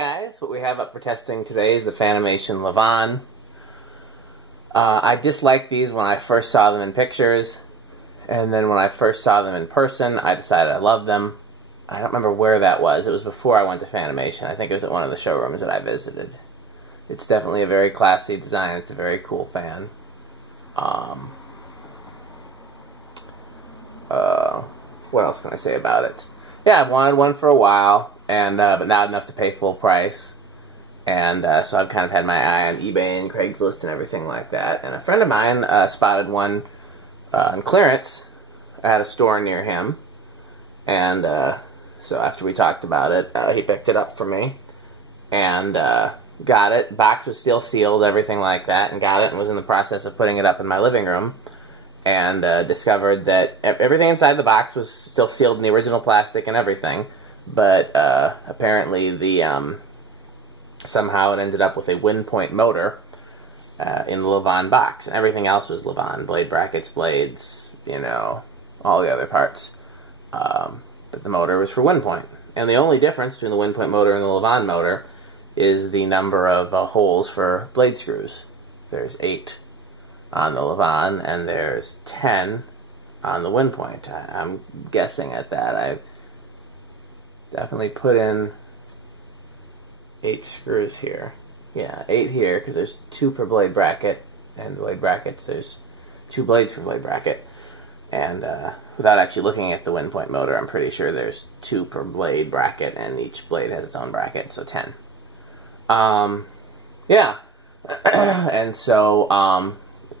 Guys, what we have up for testing today is the Fanimation Levon. I disliked these when I first saw them in pictures, and then when I first saw them in person, I decided I loved them. I don't remember where that was. It was before I went to Fanimation. I think it was at one of the showrooms that I visited. It's definitely a very classy design. It's a very cool fan. What else can I say about it? Yeah, I've wanted one for a while, and but not enough to pay full price. And so I've kind of had my eye on eBay and Craigslist and everything like that. And a friend of mine spotted one on clearance at a store near him. And so after we talked about it, he picked it up for me. And got it. Box was still sealed, everything like that. And got it and was in the process of putting it up in my living room. And discovered that everything inside the box was still sealed in the original plastic and everything. But apparently the somehow it ended up with a wind point motor in the Levon box. And everything else was Levon. Blade brackets, blades, you know, all the other parts. But the motor was for wind point. And the only difference between the wind point motor and the Levon motor is the number of holes for blade screws. There's 8 on the Levon, and there's 10 on the wind point. I'm guessing at that. I've definitely put in 8 screws here. Yeah, 8 here, because there's 2 per blade bracket, and blade brackets, there's 2 blades per blade bracket. And without actually looking at the wind point motor, I'm pretty sure there's 2 per blade bracket, and each blade has its own bracket, so 10. Yeah. And so,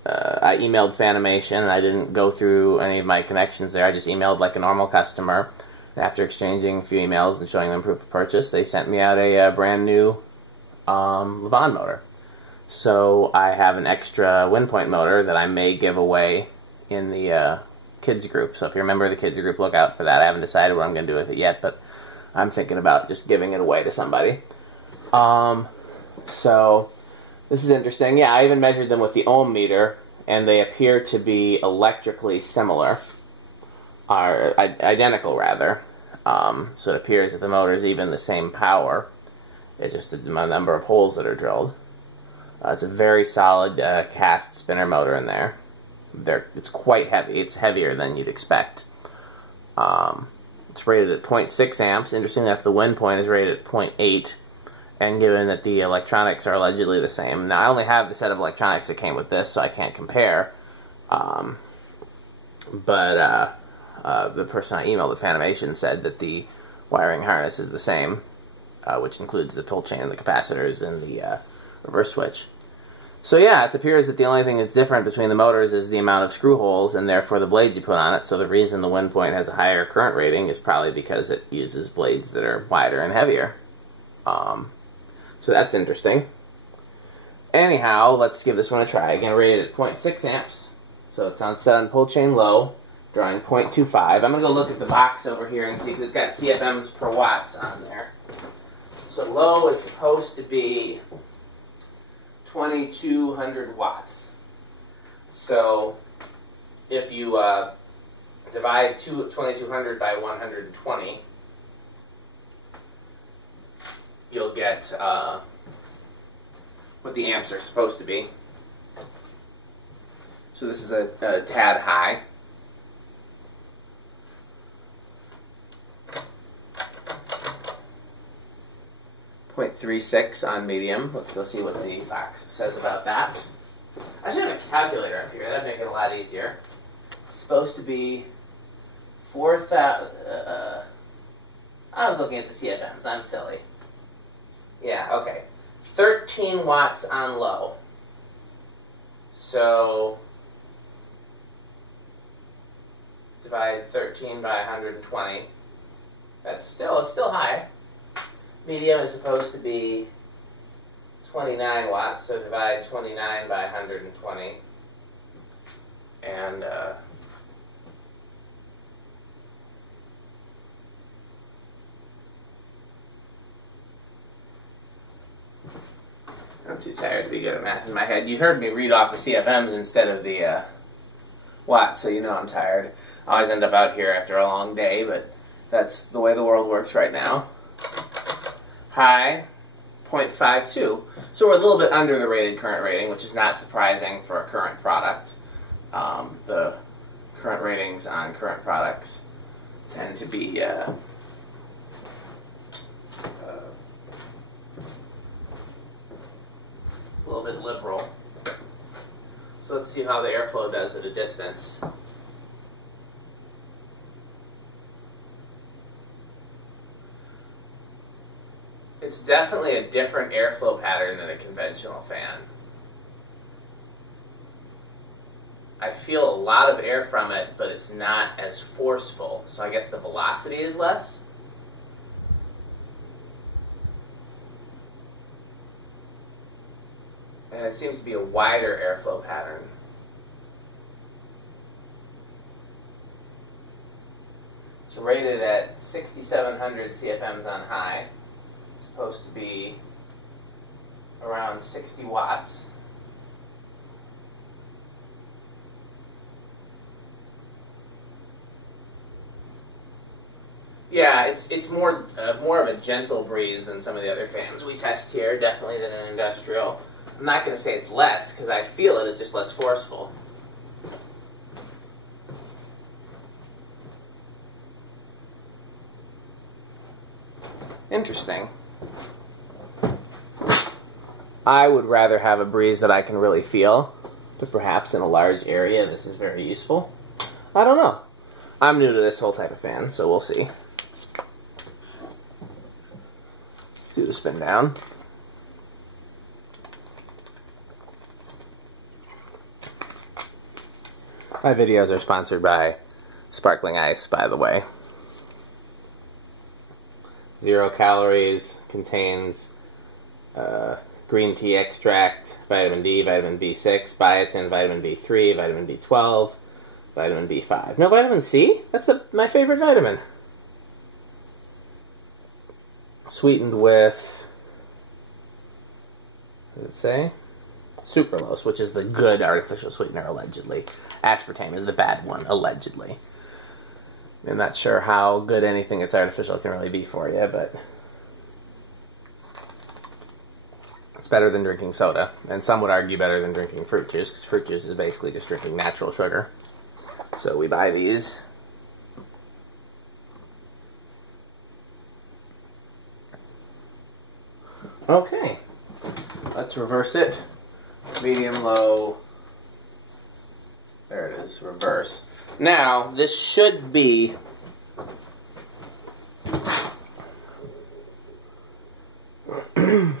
I emailed Fanimation, and I didn't go through any of my connections there. I just emailed like a normal customer. And after exchanging a few emails and showing them proof of purchase, they sent me out a brand new Levon motor. So I have an extra wind point motor that I may give away in the kids group. So if you're a member of the kids group, look out for that. I haven't decided what I'm going to do with it yet, but I'm thinking about just giving it away to somebody. So this is interesting. Yeah, I even measured them with the ohm meter, and they appear to be electrically similar, or identical rather. So it appears that the motor is even the same power. It's just the number of holes that are drilled. It's a very solid cast spinner motor in there. It's quite heavy. It's heavier than you'd expect. It's rated at 0.6 amps. Interestingly enough, the wind point is rated at 0.8. And given that the electronics are allegedly the same. Now, I only have the set of electronics that came with this, so I can't compare. But the person I emailed at Fanimation said that the wiring harness is the same, which includes the pull chain and the capacitors and the reverse switch. So yeah, it appears that the only thing that's different between the motors is the amount of screw holes and therefore the blades you put on it. So the reason the wind point has a higher current rating is probably because it uses blades that are wider and heavier. So that's interesting. Anyhow, let's give this one a try. Again, rated at 0.6 amps. So it's set on pull chain low, drawing 0.25. I'm going to go look at the box over here and see if it's got CFMs per watts on there. So low is supposed to be 2200 watts. So if you divide 2200 by 120, you'll get what the amps are supposed to be. So this is a tad high. .36 on medium. Let's go see what the box says about that. I should have a calculator up here. That'd make it a lot easier. It's supposed to be 4,000. I was looking at the CFMs. I'm silly. Yeah, okay. 13 watts on low. So divide 13 by 120. It's still high. Medium is supposed to be 29 watts, so divide 29 by 120. And I'm too tired to be good at math in my head. You heard me read off the CFMs instead of the watts, so you know I'm tired. I always end up out here after a long day, but that's the way the world works right now. High 0.52. So we're a little bit under the rated current rating, which is not surprising for a current product. The current ratings on current products tend to be a little bit liberal. So let's see how the airflow does at a distance. It's definitely a different airflow pattern than a conventional fan. I feel a lot of air from it, but it's not as forceful. So I guess the velocity is less. And it seems to be a wider airflow pattern. It's rated at 6,700 CFMs on high. It's supposed to be around 60 watts. Yeah, it's more of a gentle breeze than some of the other fans we test here, definitely than an industrial. I'm not going to say it's less, because I feel it, it's just less forceful. Interesting. I would rather have a breeze that I can really feel, but perhaps in a large area this is very useful. I don't know. I'm new to this whole type of fan, so we'll see. Do the spin down. My videos are sponsored by Sparkling Ice, by the way. 0 calories, contains green tea extract, vitamin D, vitamin B6, biotin, vitamin B3, vitamin B12, vitamin B5. No vitamin C? That's my favorite vitamin. Sweetened with, what does it say? Sucralose, which is the good artificial sweetener, allegedly. Aspartame is the bad one, allegedly. I'm not sure how good anything that's artificial can really be for you, but it's better than drinking soda. And some would argue better than drinking fruit juice, because fruit juice is basically just drinking natural sugar. So we buy these. Okay, let's reverse it. Medium, low. There it is, reverse. Now, this should be the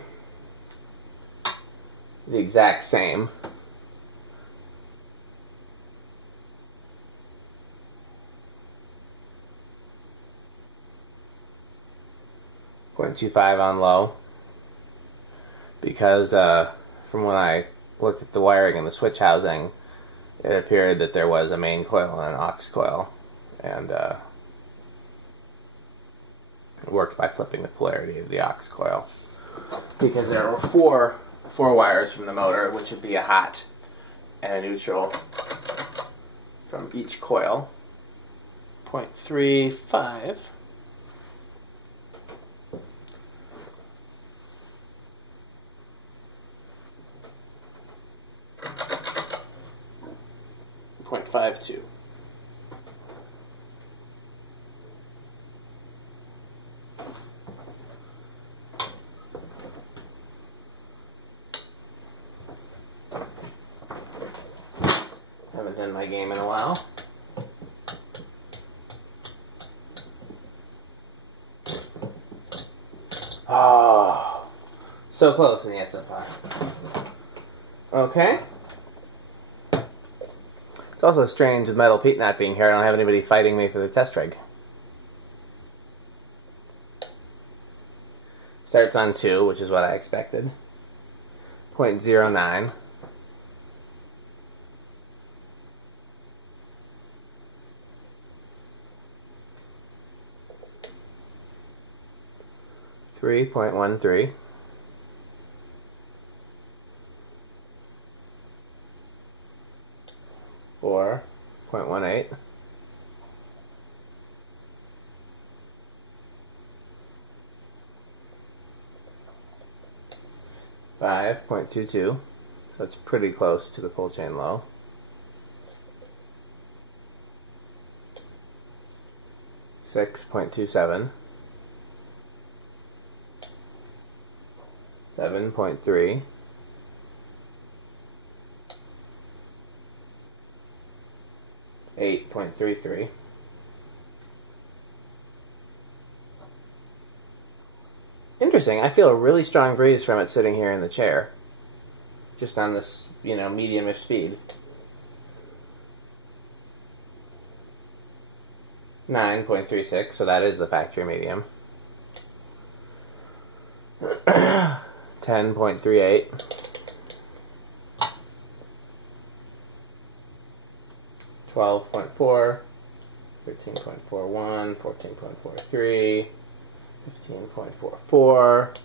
exact same. .25 on low. Because from when I looked at the wiring and the switch housing, it appeared that there was a main coil and an aux coil, and it worked by flipping the polarity of the aux coil. Because there were four wires from the motor, which would be a hot and a neutral from each coil. 0.35. .52. Haven't done my game in a while. Oh, so close and yet so far. Okay. It's also strange with Metal Pete not being here. I don't have anybody fighting me for the test rig. Starts on 2, which is what I expected. 0.09. .13. 4.18. 5.22, so it's pretty close to the pull chain low. 6.27, 7.3, 8.33, 'Interesting, I feel a really strong breeze from it sitting here in the chair. Just on this, you know, medium-ish speed. 9.36, so that is the factory medium. 10.38. 12.4. 13.41. 14.43. 15.44.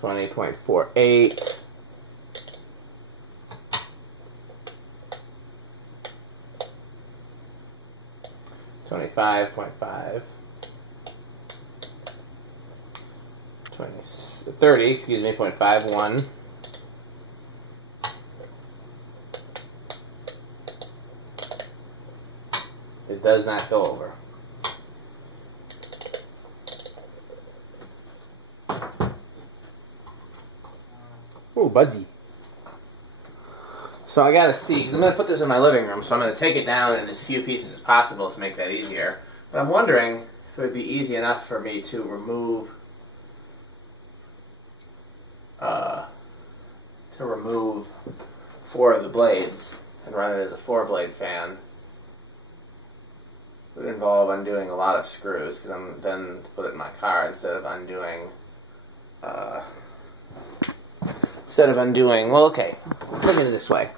20.48. 25.5, 30, excuse me, 0.51, 'It does not go over. Ooh, buzzy. So I gotta see, because I'm going to put this in my living room, so I'm going to take it down in as few pieces as possible to make that easier. But I'm wondering if it would be easy enough for me to remove four of the blades and run it as a 4-blade fan. It would involve undoing a lot of screws, because I'm then to put it in my car instead of undoing well, okay, look at it this way.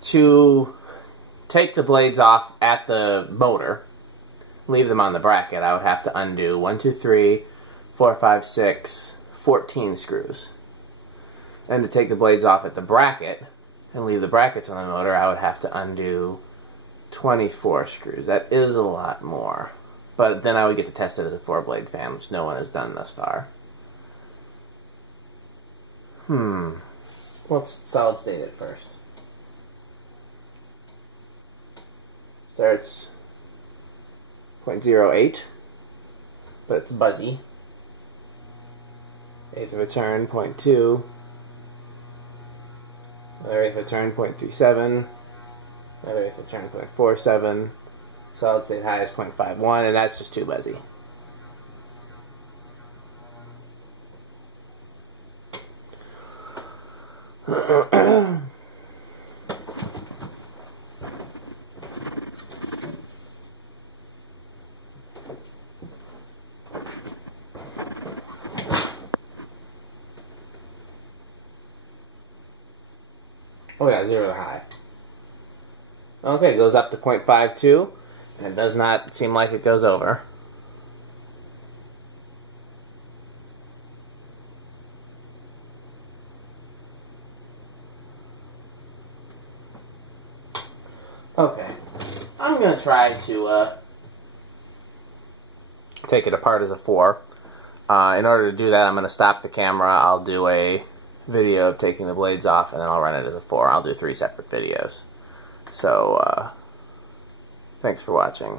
To take the blades off at the motor, leave them on the bracket, I would have to undo 1, 2, 3, 4, 5, 6, 14 screws. And to take the blades off at the bracket and leave the brackets on the motor, I would have to undo 24 screws. That is a lot more. But then I would get to test it as a 4-blade fan, which no one has done thus far. Let's solid state it first. Starts 0.08, but it's buzzy. Eighth of a turn, 0.2. Another eighth of a turn, 0.37. Another eighth of a turn, 0.47. Solid state high is 0.51, and that's just too buzzy. Oh yeah, 0 to high. Okay, it goes up to 0.52, and it does not seem like it goes over. Okay, I'm going to try to take it apart as a 4. In order to do that, I'm going to stop the camera. I'll do a video of taking the blades off, and then I'll run it as a 4. I'll do 3 separate videos. So, thanks for watching.